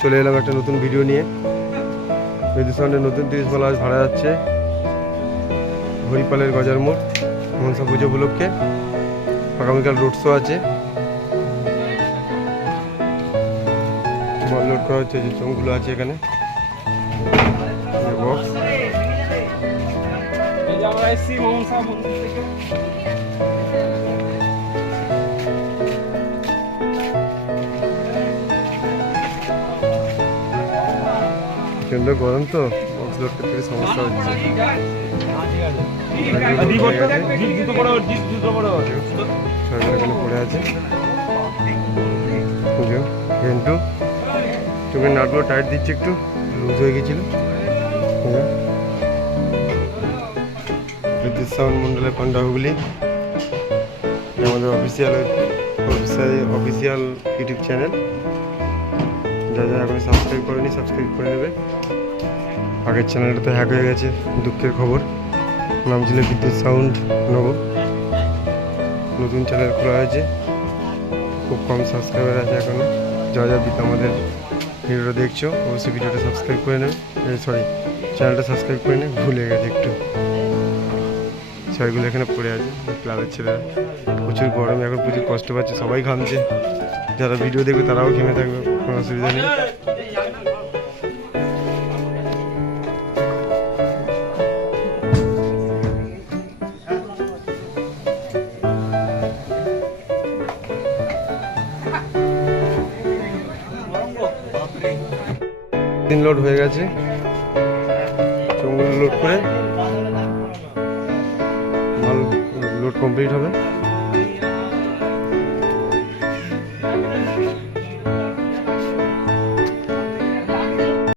চলে এলাম একটা নতুন ভিডিও নিয়ে। বিদ্যুৎ নতুন 30 মালা আজ ভাড়া যাচ্ছে হরিপালের গজার মোড় মনসা পুজো উপলক্ষে। আগামীকাল রোড শো আছে। মাল লোড করা হচ্ছে, যে চোঙগুলো আছে এখানে বক্স। কেন্দ্র গরম তো বক্স লোড করতে সমস্যা হচ্ছে। পড়ে আছে কিন্তু চোখের নাটগুলো টাইট দিচ্ছে, একটু লুজ হয়ে গেছিল। বিদ্যুৎ সাউন্ড মন্ডলের পান্ডা হুগলি আমাদের অফিসিয়াল ইউটিউব চ্যানেল। যা যা এখন সাবস্ক্রাইব করেনি সাবস্ক্রাইব করে নেবে। আগের চ্যানেলটা তো হ্যাক হয়ে গেছে, দুঃখের খবর। নাম ছিল বিদ্যুৎ সাউন্ড নব। নতুন চ্যানেল খোলা হয়েছে, খুব কম সাবস্ক্রাইবার আছে এখনো। যা যা আমাদের ভিডিওটা দেখছো অবশ্যই ভিডিওটা সাবস্ক্রাইব করে নেবে, চ্যানেলটা সাবস্ক্রাইব করে নেবে। ভুলে গেছে একটু, ছয়গুলো এখানে পড়ে আছে। ক্লাবের ছেলেরা প্রচুর গরমে এখন প্রচুর কষ্ট পাচ্ছে, সবাই ঘামছে। যারা ভিডিও দেখবে তারাও ঘেমে থাকবে, কোনো অসুবিধা নেই। লোড হয়ে গেছে, চোঙগুলো লোড করে মাল লোড কমপ্লিট হবে।